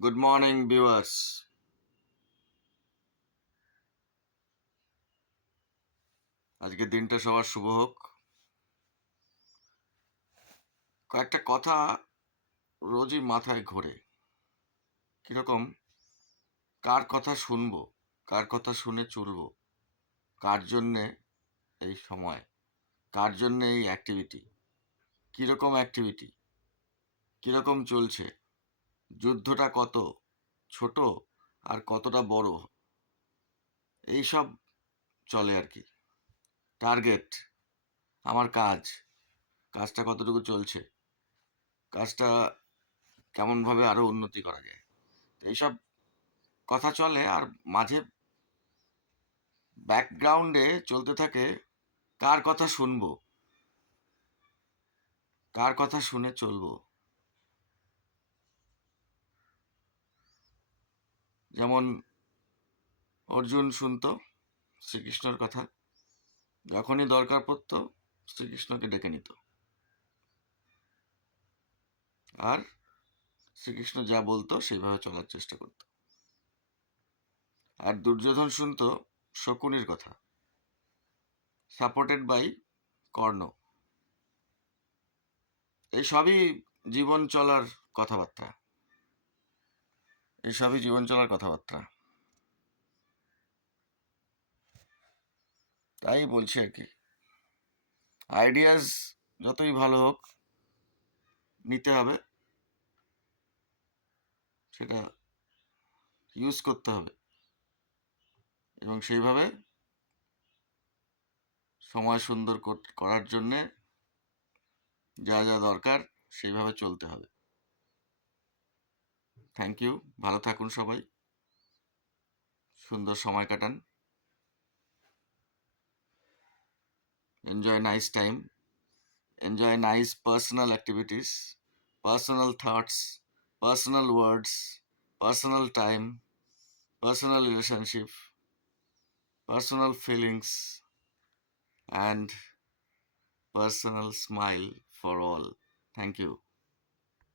Good morning viewers. আজকের দিনটা সবার শুভ হোক। কয়েকটা কথা রোজই মাথায় ঘোরে। কিরকম? কার কথা শুনবো, কার কথা শুনে চলবো, কার জন্যে এই সময়, কার জন্যে এই অ্যাক্টিভিটি, কিরকম অ্যাক্টিভিটি, কিরকম চলছে, যুদ্ধটা কত ছোট আর কতটা বড়, এইসব চলে আর কি। টার্গেট, আমার কাজটা কতটুকু চলছে, কাজটা কেমনভাবে আরো উন্নতি করা যায়, এইসব কথা চলে। আর মাঝে ব্যাকগ্রাউন্ডে চলতে থাকে কার কথা শুনবো, কার কথা শুনে চলবো। যেমন অর্জুন শুনতো শ্রীকৃষ্ণর কথা, যখনই দরকার পড়তো শ্রীকৃষ্ণকে ডেকে নিত, আর শ্রীকৃষ্ণ যা বলতো সেইভাবে চলার চেষ্টা করত। আর দুর্যোধন শুনতো শকুনির কথা, সাপোর্টেড বাই কর্ণ। এই সবই জীবন চলার কথাবার্তা, এইসবই জীবন চলার কথাবার্তা। তাই বলছি আর কি, আইডিয়াস যতই ভালো হোক নিতে হবে, সেটা ইউজ করতে হবে এবং সেইভাবে সময় সুন্দর করার জন্যে যা যা দরকার সেইভাবে চলতে হবে। থ্যাংক ইউ, ভালো থাকুন সবাই, সুন্দর সময় কাটান, enjoy nice time, enjoy nice personal activities, personal thoughts, personal words, personal time, personal relationship, personal feelings and personal smile for all. Thank you.